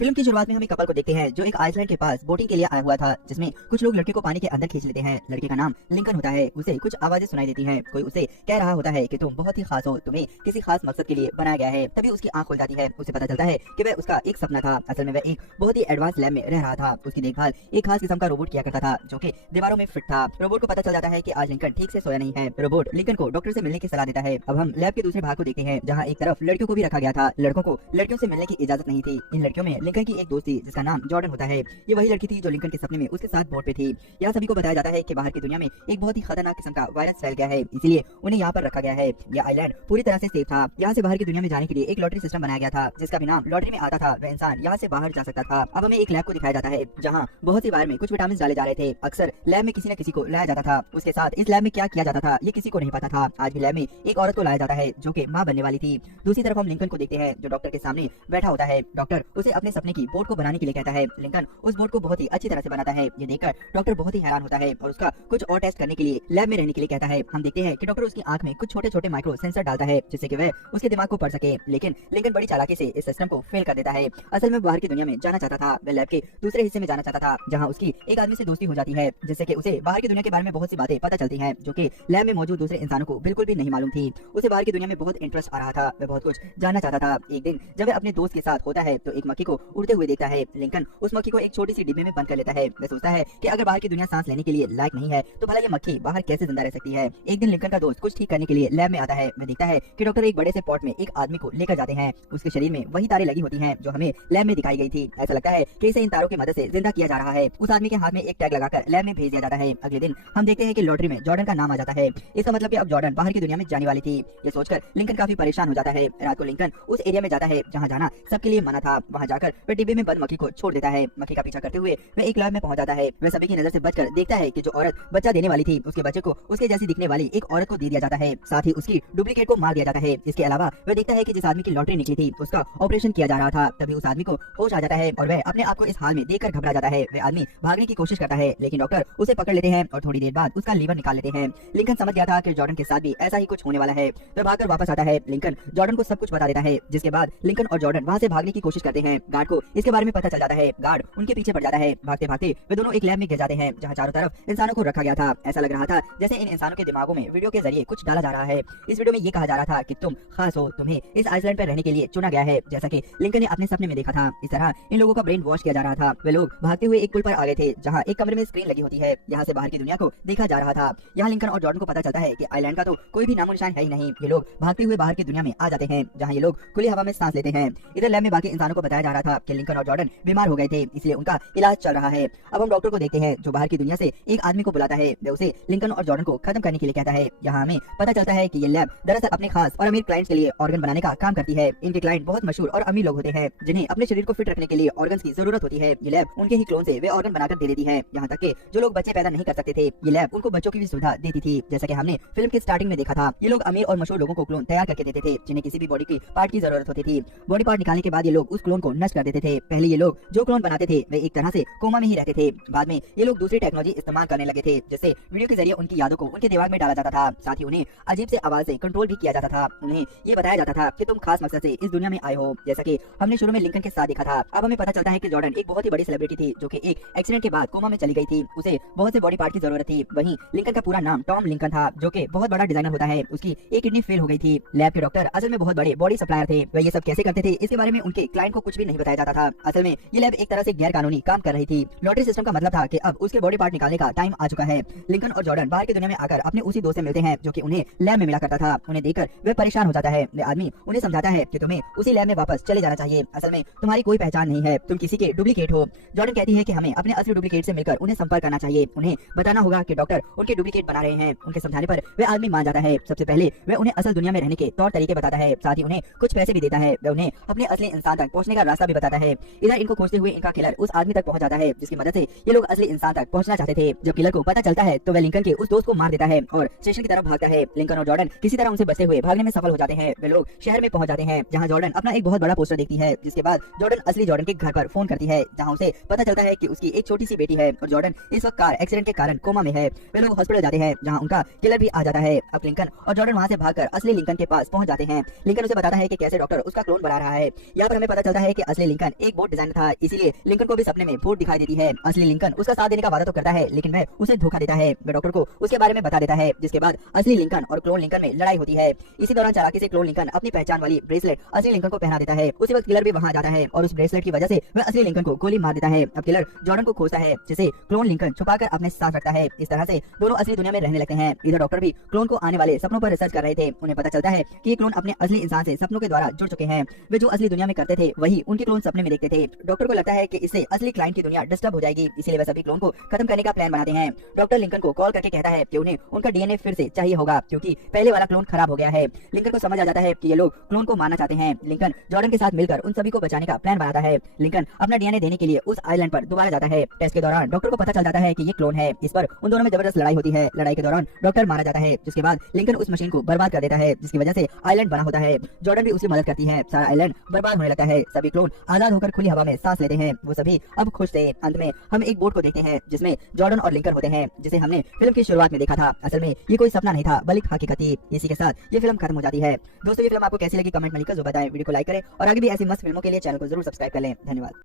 Film की शुरुआत में हम एक कपल को देखते हैं जो एक आइसलैंड के पास बोटिंग के लिए आया हुआ था, जिसमें कुछ लोग लड़के को पानी के अंदर खींच लेते हैं। लड़के का नाम लिंकन होता है। उसे कुछ आवाजें सुनाई देती हैं। कोई उसे कह रहा होता है कि तुम बहुत ही खास हो, तुम्हें किसी खास मकसद के लिए बनाया गया है। तभी उसकी आंख खुल जाती है। उसे पता चलता है कि वह उसका एक सपना था। असल में वह एक बहुत ही एडवांस लैब में रह रहा था। उसकी देखभाल एक खास किस्म का रोबोट किया करता था जो कि दीवारों में फिट था। रोबोट को पता चल जाता है कि आज लिंकन ठीक से सोया नहीं है। रोबोट लिंकन को डॉक्टर से मिलने की सलाह देता है। अब हम लैब के दूसरे भाग को देखते हैं, जहाँ एक तरफ लड़कियों को भी रखा गया था। लड़कों को लड़कियों से मिलने की इजाजत नहीं थी। इन लड़कियों में लिंकन की एक दोस्त थी जिसका नाम जॉर्डन होता है। ये वही लड़की थी जो लिंकन के सपने में उसके साथ बोट पे थी। यहाँ सभी को बताया जाता है कि बाहर की दुनिया में एक बहुत ही खतरनाक किस्म का वायरस फैल गया है, इसलिए उन्हें यहाँ पर रखा गया है। यह आइलैंड पूरी तरह से सेफ था। यहाँ से बाहर की दुनिया में जाने के लिए एक लॉटरी सिस्टम बनाया गया था, जिसका भी नाम लॉटरी में आता था वह इंसान यहाँ से बाहर जा सकता था। अब हमें एक लैब को दिखाया जाता है जहाँ बहुत सी वायर में कुछ विटामिन डाले जा रहे थे। अक्सर लैब में किसी न किसी को लाया जाता था। उसके साथ इस लैब में क्या किया जाता था ये किसी को नहीं पता था। आज भी लैब में एक औरत को लाया जाता है जो कि माँ बनने वाली थी। दूसरी तरफ हम लिंकन को देखते हैं जो डॉक्टर के सामने बैठा होता है। डॉक्टर उसे अपने सपने की बोट को बनाने के लिए कहता है। लिंकन उस बोट को बहुत ही अच्छी तरह से बनाता है। ये देखकर डॉक्टर बहुत ही हैरान होता है और उसका कुछ और टेस्ट करने के लिए लैब में रहने के लिए कहता है। हम देखते हैं कि डॉक्टर उसकी आंख में कुछ छोटे छोटे माइक्रो सेंसर डालता है जिससे कि वह उसके दिमाग को पढ़ सके, लेकिन लिंकन बड़ी चालाकी से इस सिस्टम को फेल कर देता है। असल में बाहर की दुनिया में जाना चाहता था। वह लैब के दूसरे हिस्से में जाना चाहता था जहाँ उसकी एक आदमी से दोस्ती हो जाती है, जिससे कि उसे बाहर की दुनिया के बारे में बहुत सी बातें पता चलती हैं जो कि लैब में मौजूद दूसरे इंसानों को बिल्कुल भी नहीं मालूम थी। उसे बाहर की दुनिया में बहुत इंटरेस्ट आ रहा था। वह बहुत कुछ जानना चाहता था। एक दिन जब वह अपने दोस्त के साथ होता है तो एक मक्खी को उड़ते हुए देखता है। लिंकन उस मक्खी को एक छोटी सी डिब्बे में बंद कर लेता है। वह सोचता है कि अगर बाहर की दुनिया सांस लेने के लिए लायक नहीं है तो भला ये मक्खी बाहर कैसे जिंदा रह सकती है। एक दिन लिंकन का दोस्त कुछ ठीक करने के लिए लैब में आता है। वह देखता है कि डॉक्टर एक बड़े से पॉट में एक आदमी को लेकर जाते हैं। उसके शरीर में वही तारें लगी होती हैं जो हमें लैब में दिखाई गई थी। ऐसा लगता है कि इसे इन तारों की मदद से जिंदा किया जा रहा है। उस आदमी के हाथ में एक टैग लगाकर लैब में भेज दिया जाता है। अगले दिन हम देखते हैं कि लॉटरी में जॉर्डन का नाम आ जाता है। इसका मतलब कि अब जॉर्डन बाहर की दुनिया में जाने वाली थी। ये सोचकर लिंकन काफी परेशान हो जाता है। रात को लिंकन उस एरिया में जाता है जहाँ जाना सबके लिए मना था। वहाँ जाकर वह डिब्बे में बंद मक्खी को छोड़ देता है। मक्खी का पीछा करते हुए वह एक लैब में पहुंच जाता है। वह सभी की नजर से बचकर देखता है कि जो औरत बच्चा देने वाली थी उसके बच्चे को उसके जैसी दिखने वाली एक औरत को दे दिया जाता है। साथ ही उसकी डुप्लीकेट को मार दिया जाता है। इसके अलावा वह देखता है कि जिस आदमी की लॉटरी निकली थी उसका ऑपरेशन किया जा रहा था। तभी उस आदमी को होश आ जाता है और वह अपने आप को इस हाल में देखकर घबरा जाता है। वह आदमी भागने की कोशिश करता है लेकिन डॉक्टर उसे पकड़ लेते हैं और थोड़ी देर बाद उसका लीवर निकाल लेते हैं। लिंकन समझ गया था कि जॉर्डन के साथ भी ऐसा ही कुछ होने वाला है। वह भागकर वापस आता है। लिंकन जॉर्डन को सब कुछ बता देता है, जिसके बाद लिंकन और जॉर्डन वहाँ से भागने की कोशिश करते हैं। गार्ड को इसके बारे में पता चल जाता है। गार्ड उनके पीछे पड़ जाता है। भागते भागते वे दोनों एक लैब में गिर जाते हैं जहाँ चारों तरफ इंसानों को रखा गया था। ऐसा लग रहा था जैसे इन इंसानों के दिमागों में वीडियो के जरिए कुछ डाला जा रहा है। इस वीडियो में ये कहा जा रहा था कि तुम खास हो, तुम्हें इस आइसलैंड पर रहने के लिए चुना गया है, जैसा कि लिंकन ने अपने सपने में देखा था। इस तरह इन लोगों का ब्रेन वॉश किया जा रहा था। वे लोग भागते हुए एक पुल पर आ गए थे जहाँ एक कमरे में स्क्रीन लगी होती है। यहाँ से बाहर की दुनिया को देखा जा रहा था। यहाँ लिंकन और जॉर्डन को पता चलता है कि आइलैंड का तो कोई भी नामो निशान है ही नहीं। ये लोग भागते हुए बाहर की दुनिया में आ जाते हैं जहाँ ये लोग खुली हवा में सांस लेते हैं। इधर लैब में बाकी इंसानों को बताया जा रहा था कि लिंकन और जॉर्डन बीमार हो गए थे, इसलिए उनका इलाज चल रहा है। अब हम डॉक्टर को देखते हैं जो बाहर की दुनिया से एक आदमी को बुलाता है। वह उसे लिंकन और जॉर्डन को खत्म करने के लिए कहता है। यहाँ हमें पता चलता है कि ये लैब दरअसल अपने खास और अमीर क्लाइंट्स के लिए ऑर्गन बनाने का काम करती है। इनके क्लाइंट बहुत मशहूर और अमीर लोग होते हैं जिन्हें अपने शरीर को फिट रखने के लिए ऑर्गन्स की जरूरत होती है। ये लैब उनके ही क्लोन से वे ऑर्गन बनाकर दे देती है। यहाँ तक कि जो लोग बच्चे पैदा नहीं कर सकते थे ये लैब उनको बच्चों की भी सुविधा देती थी। जैसा कि हमने फिल्म के स्टार्टिंग में देखा था, ये लोग अमीर और मशहूर लोगों को क्लोन तैयार करके देते थे जिन्हें किसी भी बॉडी की पार्ट की जरूरत होती थी। बॉडी पार्ट निकालने के बाद ये लोग उस क्लोन को नष्ट कर देते थे। पहले ये लोग जो क्लोन बनाते थे वे एक तरह से कोमा में ही रहते थे। बाद में ये लोग दूसरी टेक्नोलॉजी इस्तेमाल करने लगे थे, जिससे वीडियो के जरिए उनकी यादों को उनके दिमाग में डाला जाता था। साथ ही उन्हें अजीब से आवाज से कंट्रोल भी किया जाता था। उन्हें ये बताया जाता था कि तुम खास मकसद से इस दुनिया में आए हो, जैसा कि हमने शुरू में लिंकन के साथ देखा था। अब हमें पता चलता है कि जॉर्डन एक बहुत ही बड़ी सेलिब्रिटी थी जो कि एक एक्सीडेंट के बाद कोमा में चली गई थी। उसे बहुत से बॉडी पार्ट की जरूरत थी। वहीं लिंकन का पूरा नाम टॉम लिंकन था जो कि बहुत बड़ा डिजाइनर होता है। उसकी एक किडनी फेल हो गई थी। लैब के डॉक्टर असल में बहुत बड़े बॉडी सप्लायर थे। वह ये सब कैसे करते थे इसके बारे में उनके क्लाइंट को कुछ भी नहीं बताया जाता था। असल में ये लैब एक तरह से गैर कानूनी काम कर रही थी। लॉटरी सिस्टम का मतलब था कि अब उसके बॉडी पार्ट निकालने का टाइम आ चुका है। लिंकन और जॉर्डन बाहर की दुनिया में आकर अपने उसी दोस्त से मिलते हैं जो कि उन्हें लैब में मिला करता था। उन्हें देखकर वह परेशान हो जाता है। वह आदमी उन्हें समझाता है कि तुम्हें उसी लैब में वापस चले जाना चाहिए। असल में तुम्हारी कोई पहचान नहीं है, तुम किसी के डुप्लीकेट हो। जॉर्डन कहती है कि हमें अपने असली डुप्लीकेट से मिलकर उन्हें संपर्क करना चाहिए। उन्हें बताना होगा कि डॉक्टर उनके डुप्लीकेट बना रहे हैं। उनके समझाने पर वह आदमी मान जाता है। सबसे पहले वह उन्हें असल दुनिया में रहने के तौर तरीके बताता है। साथ ही उन्हें कुछ पैसे भी देता है। वह उन्हें अपने असली इंसान तक पहुंचने का रास्ता भी बताता है। इधर इनको खोजते हुए इनका किलर उस आदमी तक पहुंच जाता है जिसकी मदद से ये लोग असली इंसान तक पहुंचना चाहते थे। जब किलर को पता चलता है तो वह लिंकन के उस दोस्त को मार देता है और स्टेशन की तरफ भागता है। लिंकन और जॉर्डन किसी तरह उनसे बचते हुए भागने में सफल हो जाते हैं। वे लोग शहर में पहुंच जाते हैं जहां जॉर्डन अपना एक बहुत बड़ा पोस्टर देखती है, जिसके बाद जॉर्डन असली जॉर्डन के घर पर फोन करती है जहां उसे पता चलता है कि उसकी एक छोटी सी बेटी है और जॉर्डन इस वक्त कार एक्सीडेंट के कारण कोमा में है। वे लोग हॉस्पिटल जाते हैं जहां उनका किलर भी आ जाता है। अब लिंकन और जॉर्डन वहां से भागकर असली लिंकन के पास पहुंच जाते हैं। लिंकन उसे बताता है कि कैसे डॉक्टर उसका क्लोन बना रहा है। यहाँ पर हमें पता चलता है कि असली लिंकन एक बोट डिजाइनर था, इसीलिए लिंकन को भी सपने में बोट दिखाई देती है। असली लिंकन उसका साथ देने का वादा तो करता है, लेकिन वह उसे धोखा देता है। वह डॉक्टर को उसके बारे में बता देता है, जिसके बाद असली लिंकन और क्लोन लिंकन में लड़ाई होती है। इसी दौरान चालाकी से क्लोन लिंकन अपनी पहचान वाली ब्रेसलेट असली लिंकन को पहना देता है। उसी वक्त किलर भी वहां जाता है और उस ब्रेसलेट की वजह से वह असली लिंकन को गोली मार देता है। अब किलर जॉर्डन को खोजता है, जिसे क्लोन लिंकन छुपाकर अपने साथ रखता है। इस तरह से दोनों असली दुनिया में रहने लगते हैं। इधर डॉक्टर भी क्लोन को आने वाले सपनों पर रिसर्च कर रहे थे। उन्हें पता चलता है कि ये क्लोन अपने असली इंसान से सपनों के द्वारा जुड़ चुके हैं। वे जो असली दुनिया में करते थे वही उनके क्लोन सपने में देखते थे। डॉक्टर को लगता है कि इससे असली क्लाइंट की दुनिया डिस्टर्ब हो जाएगी, इसीलिए वे सभी क्लोन को खत्म करने का प्लान बनाते हैं। डॉक्टर लिंकन को कॉल करके कहता है कि उन्हें उनका डीएनए फिर से चाहिए होगा, क्योंकि पहले वाला क्लोन खराब हो गया है। लिंकन को समझ आ जाता है कि ये लोग क्लोन को मारना चाहते हैं। लिंकन जॉर्डन के साथ मिलकर उन सभी को बचाने का प्लान बनाता है। लिंकन अपना डीएनए देने के लिए उस आइलैंड पर दोबारा जाता है। टेस्ट के दौरान डॉक्टर को पता चल जाता है कि ये क्लोन है। इस पर उन दोनों में जबरदस्त लड़ाई होती है। लड़ाई के दौरान डॉक्टर मारा जाता है, जिसके बाद लिंकन उस मशीन को बर्बाद कर देता है, जिसकी वजह से आइलैंड बना होता है। जॉर्डन भी उसकी मदद करती है। सारा आइलैंड बर्बाद होने लगता है। सभी क्लोन आजाद होकर खुली हवा में सांस लेते हैं। वो सभी अब खुश थे। अंत में हम एक बोट को देखते हैं, जिसमें जॉर्डन और लिंकन होते हैं, जिसे हमने फिल्म की शुरुआत में देखा था। असल में ये कोई सपना नहीं था, बल्कि हकीकत थी। इसी के साथ ये फिल्म खत्म हो जाती है। दोस्तों, ये फिल्म आपको कैसी लगी कमेंट में लिखकर जो बताएं। वीडियो को लाइक करें और आगे भी ऐसी मस्त फिल्मों के लिए चैनल को जरूर सब्सक्राइब कर लें। धन्यवाद।